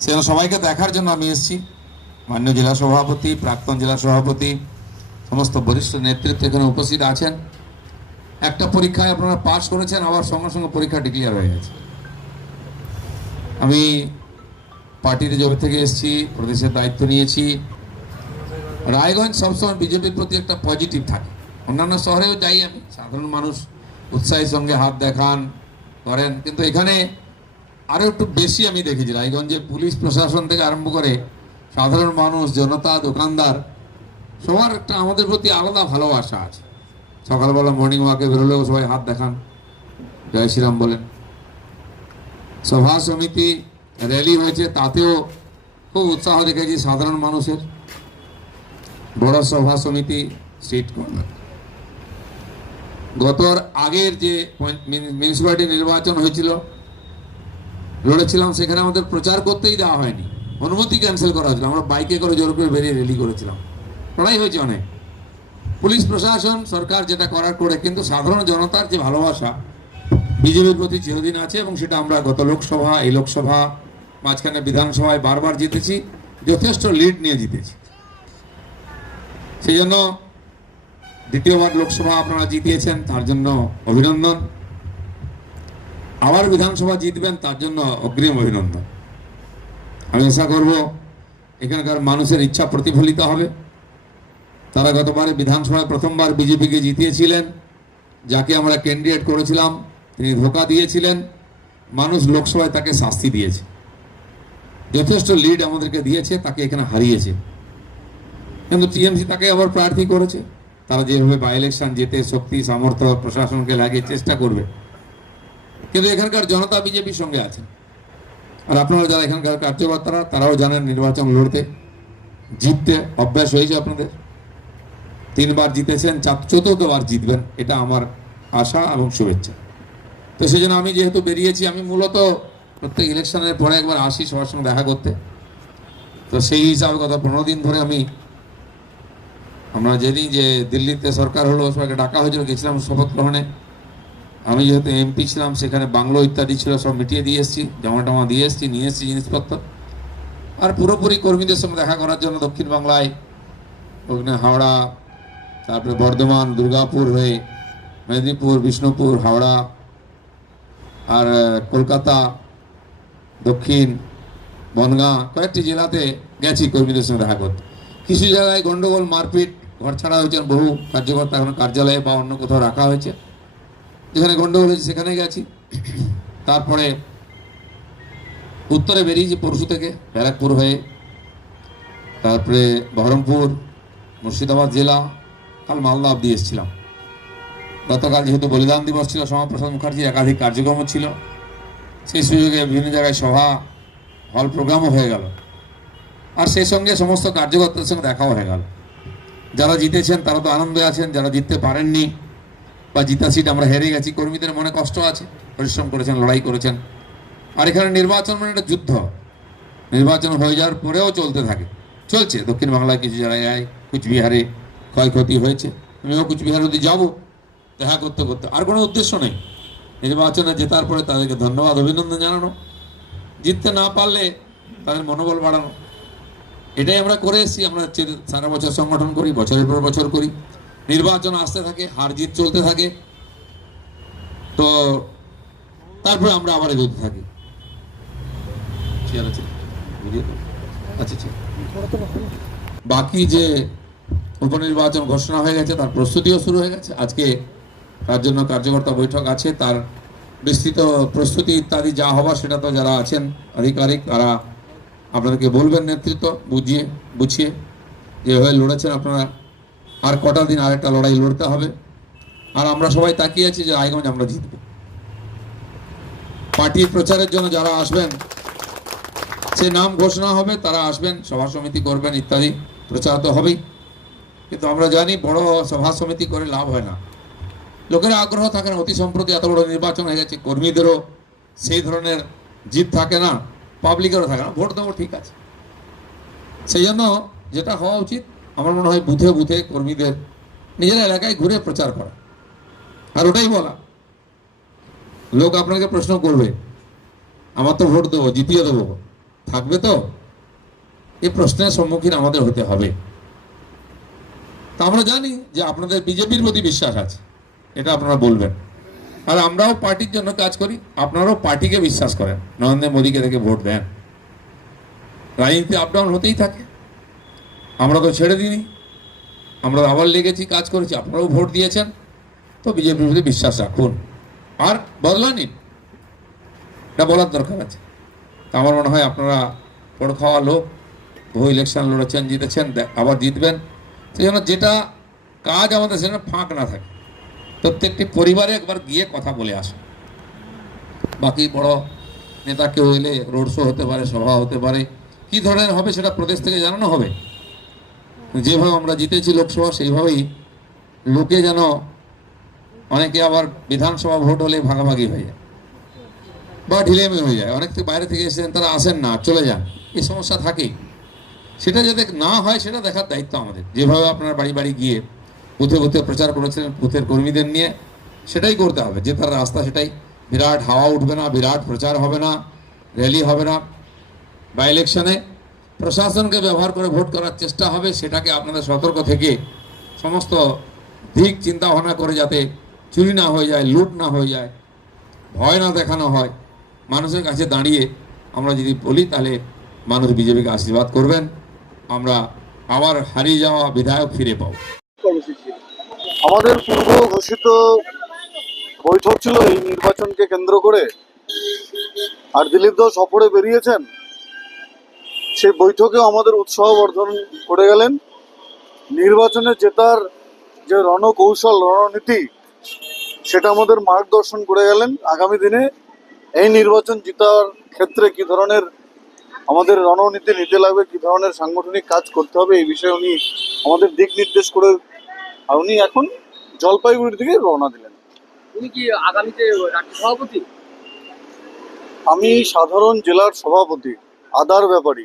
সেজন্য সবাইকে দেখার জন্য আমি এসেছি। মান্য জেলা সভাপতি, প্রাক্তন জেলা সভাপতি, সমস্ত বরিষ্ঠ নেতৃত্ব এখানে উপস্থিত আছেন। একটা পরীক্ষায় আপনারা পাস করেছেন, আবার সঙ্গে সঙ্গে পরীক্ষা ডিক্লিয়ার হয়ে গেছে। আমি পার্টির জোর থেকে এসেছি, প্রদেশের দায়িত্ব নিয়েছি। রায়গঞ্জ সবসময় বিজেপির প্রতি একটা পজিটিভ থাকে। অন্যান্য শহরেও যাই আমি, সাধারণ মানুষ উৎসাহের সঙ্গে হাত দেখান করেন, কিন্তু এখানে আরও একটু বেশি আমি দেখেছি, রায়গঞ্জে পুলিশ প্রশাসন থেকে আরম্ভ করে সাধারণ মানুষ, জনতা, দোকানদার, সবার একটা আমাদের প্রতি আলাদা ভালোবাসা আছে। সকালবেলা মর্নিং ওয়াকে বেরোলেও সবাই হাত দেখান, জয় শ্রীরাম বলেন। সভা সমিতি র্যালি হয়েছে, তাতেও খুব উৎসাহ দেখেছি সাধারণ মানুষের। বড় সভা সমিতি সিট কর্নার গত আগের যে মিউনিসিপ্যালিটি নির্বাচন হয়েছিল লড়েছিলাম, সেখানে আমাদের প্রচার করতেই দেওয়া হয়নি। অনুমতি ক্যান্সেল করা হয়েছিল। আমরা বাইকে করে জোর করে বেরিয়ে রেলি করেছিলাম। লড়াই হয়েছে অনেক। পুলিশ, প্রশাসন, সরকার যেটা করার করে, কিন্তু সাধারণ জনতার যে ভালোবাসা, বিজেপির প্রতি চিরদিন আছে এবং সেটা আমরা গত লোকসভা, এই লোকসভা, মাঝখানে বিধানসভায় বারবার জিতেছি, যথেষ্ট লিড নিয়ে জিতেছি। সেই জন্য দ্বিতীয়বার লোকসভা আপনারা জিতিয়েছেন, তার জন্য অভিনন্দন। আবার বিধানসভা জিতবেন, তার জন্য অগ্রিম অভিনন্দন। আমি আশা করব এখানকার মানুষের ইচ্ছা প্রতিফলিত হবে। তারা গতবারে বিধানসভায় প্রথমবার বিজেপিকে জিতিয়েছিলেন, যাকে আমরা ক্যান্ডিডেট করেছিলাম, তিনি ধোকা দিয়েছিলেন। মানুষ লোকসভায় তাকে শাস্তি দিয়েছে। যথেষ্ট লিড আমাদেরকে দিয়েছে, তাকে এখানে হারিয়েছে। কিন্তু টিএমসি তাকে আবার প্রার্থী করেছে। তারা যেভাবে বাই ইলেকশন যেতে শক্তি, সামর্থ্য, প্রশাসনকে লাগিয়ে চেষ্টা করবে কিন্তু এখানকার জনতা বিজেপির সঙ্গে আছে আর আপনারা যারা এখানকার কার্যকর্তারা, তারাও জানেন নির্বাচন লড়তে, জিততে অভ্যাস হয়েছে আপনাদের। তিনবার জিতেছেন চতুর্থবার জিতবেন, এটা আমার আশা এবং শুভেচ্ছা। তো সেই জন্য আমি যেহেতু বেরিয়েছি, আমি মূলত প্রত্যেক ইলেকশনের পরে একবার আসি সবার সঙ্গে দেখা করতে। তো সেই হিসাবে গত পনেরো দিন ধরে আমি, আমরা জানি যে দিল্লিতে সরকার হলো, সবাইকে ডাকা হয়েছিল, গেছিলাম শপথ গ্রহণে। আমি যেহেতু এমপি ছিলাম, সেখানে বাংলো ইত্যাদি ছিল, সব মিটিয়ে দিয়ে এসেছি, জমা টমা দিয়ে এসেছি, নিয়ে এসেছি জিনিসপত্র। আর পুরোপুরি কর্মীদের সঙ্গে দেখা করার জন্য দক্ষিণ বাংলায় ওখানে হাওড়া, তারপরে বর্ধমান, দুর্গাপুর হয়ে মেদিনীপুর, বিষ্ণুপুর, হাওড়া, আর কলকাতা, দক্ষিণ, বনগাঁ, কয়েকটি জেলাতে গেছি কর্মীদের সঙ্গে দেখা করতে। কিছু জায়গায় গন্ডগোল, মারপিট, ঘর ছাড়া হয়েছে বহু কার্যকর্তা, এখন কার্যালয়ে বা অন্য কোথাও রাখা হয়েছে। যেখানে গন্ডগোল হয়েছে, সেখানে গেছি। তারপরে উত্তরে বেরিয়েছি পরশু থেকে, ব্যারাকপুর হয়ে। তারপরে বহরমপুর, মুর্শিদাবাদ জেলা, কাল মালদা অব্দি এসেছিলাম। গতকাল যেহেতু বলিদান দিবস ছিল শ্যামাপ্রসাদ মুখার্জি একাধিক কার্যক্রম ছিল। সেই সুযোগে বিভিন্ন জায়গায় সভা, হল প্রোগ্রামও হয়ে গেল। আর সেই সঙ্গে সমস্ত কার্যকর্তাদের সঙ্গে দেখাও হয়ে গেল। যারা জিতেছেন, তারা তো আনন্দে আছেন, যারা জিততে পারেননি বা জিতা সিট আমরা হেরে গেছি, কর্মীদের মনে কষ্ট আছে, পরিশ্রম করেছেন, লড়াই করেছেন। আর এখানে নির্বাচন মানে একটা যুদ্ধ। নির্বাচন হয়ে যাওয়ার পরেও চলতে থাকে। চলছে, দক্ষিণ বাংলায় কিছু জায়গায় কুচবিহারে ক্ষয়ক্ষতি হয়েছে। আমিও কুচবিহার অব্দি যাব, দেখা করতে করতে। আর কোনো উদ্দেশ্য নেই। নির্বাচনে জেতার পরে তাদেরকে ধন্যবাদ, অভিনন্দন জানানো। জিততে না পারলে তাদের মনোবল বাড়ানো। এটাই আমরা করে এসেছি, আমরা সারা বছর সংগঠন করি, বছরের পর বছর করি। নির্বাচন আসতে থাকে, হার জিত চলতে থাকে। তো তারপরে আমরা আবার এগোতে থাকি। আচ্ছা আচ্ছা। বাকি যে উপনির্বাচন ঘোষণা হয়ে গেছে, তার প্রস্তুতিও শুরু হয়ে গেছে। আজকে তার জন্য কার্যকর্তা বৈঠক আছে, তার বিস্তৃত প্রস্তুতি ইত্যাদি যা হবার সেটা তো যারা আছেন আধিকারিক, তারা আপনাদেরকে বলবেন নেতৃত্ব, বুঝিয়ে বুঝিয়ে যেভাবে লড়েছেন আপনারা আর কটা দিন আরেকটা লড়াই লড়তে হবে। আর আমরা সবাই তাকিয়ে আছি যে রায়গঞ্জ আমরা জিতব। পার্টির প্রচারের জন্য যারা আসবেন সে নাম ঘোষণা হবে, তারা আসবেন, সভা সমিতি করবেন ইত্যাদি। প্রচার তো হবেই। কিন্তু আমরা জানি বড় সভা সমিতি করে লাভ হয় না। লোকের আগ্রহ থাকে না, অতি সম্প্রতি এত বড় নির্বাচন হয়ে গেছে, কর্মীদেরও সেই ধরনের জিত থাকে না পাবলিকেরও থাকে না, ভোট দেবো ঠিক আছে। সেই জন্য যেটা হওয়া উচিত আমার মনে হয় বুথে বুথে কর্মীদের নিজের এলাকায় ঘুরে প্রচার করা। আর ওটাই বলা। লোক আপনাকে প্রশ্ন করবে, আমার তো ভোট দেবো, জিতিয়ে দেবো। থাকবে তো? এই প্রশ্নের সম্মুখীন আমাদের হতে হবে। তা আমরা জানি যে আপনাদের বিজেপির প্রতি বিশ্বাস আছে, এটা আপনারা বলবেন। আর আমরাও পার্টির জন্য কাজ করি, আপনারাও পার্টিকে বিশ্বাস করেন। নরেন্দ্র মোদীকে দেখে ভোট দেন। রাজনীতি আপ ডাউন হতেই থাকে। আমরা তো ছেড়ে দিইনি। আমরা আবার লেগেছি, কাজ করেছি, আপনারাও ভোট দিয়েছেন। তো বিজেপির প্রতি বিশ্বাস রাখুন। আর বদলা নিন। এটা বলার দরকার আছে। তা আমার মনে হয় আপনারা পড় খাওয়া লোক, বহু ইলেকশন লড়েছেন, জিতেছেন আবার জিতবেন। সেই জন্য যেটা কাজ আমাদের সেখানে ফাঁক না থাকে। প্রত্যেকটি পরিবারে একবার গিয়ে কথা বলে আসুন। বাকি বড় নেতা কেউ এলে রোড শো হতে পারে, সভা হতে পারে, কী ধরনের হবে সেটা প্রদেশ থেকে জানানো হবে। যেভাবে আমরা জিতেছি লোকসভা, সেইভাবেই লোকে যেন অনেকে আবার বিধানসভা ভোট হলে ভাগাভাগি হয়ে যায় বা ঢিলেমি হয়ে যায়। অনেক বাইরে থেকে এসেছেন, তারা আসেন না, চলে যান। এই সমস্যা থাকেই সেটা যাতে না হয়, সেটা দেখার দায়িত্ব আমাদের। যেভাবে আপনার বাড়ি বাড়ি গিয়ে বুথে বুথে প্রচার করেছিলেন বুথের কর্মীদের নিয়ে, সেটাই করতে হবে। যে তার রাস্তা সেটাই। বিরাট হাওয়া উঠবে না, বিরাট প্রচার হবে না, র্যালি হবে না। বা ইলেকশনে প্রশাসনকে ব্যবহার করে ভোট করার চেষ্টা হবে, সেটাকে আপনাদের সতর্ক থেকে সমস্ত দিক চিন্তা ভাবনা করে যাতে চুরি না হয়ে যায়, লুট না হয়ে যায়, ভয় না দেখানো হয়, মানুষের কাছে দাঁড়িয়ে আমরা যদি বলি, তাহলে মানুষ বিজেপিকে আশীর্বাদ করবেন। আমরা আবার হারিয়ে যাওয়া বিধায়ক ফিরে পাবো। আমাদের পূর্ব ঘোষিত বৈঠক ছিল এই নির্বাচনকে কেন্দ্র করে। আর দিলীপ দাও সফরে বেরিয়েছেন। সেই বৈঠকেও আমাদের উৎসাহ বর্ধন করে গেলেন। নির্বাচনে জেতার যে রণকৌশল রণনীতি সেটা আমাদের মার্গদর্শন করে গেলেন। আগামী দিনে এই নির্বাচন জেতার ক্ষেত্রে কি ধরনের আমাদের রণনীতি নিতে লাগবে কি ধরনের সাংগঠনিক কাজ করতে হবে এই বিষয়ে উনি আমাদের দিক নির্দেশ করে আর উনি এখন জলপাইগুড়ির দিকে রওনা দিলেন। উনি কি আগামীতে রাজ্য সভাপতি? আমি সাধারণ জেলার সভাপতি আদার ব্যাপারী।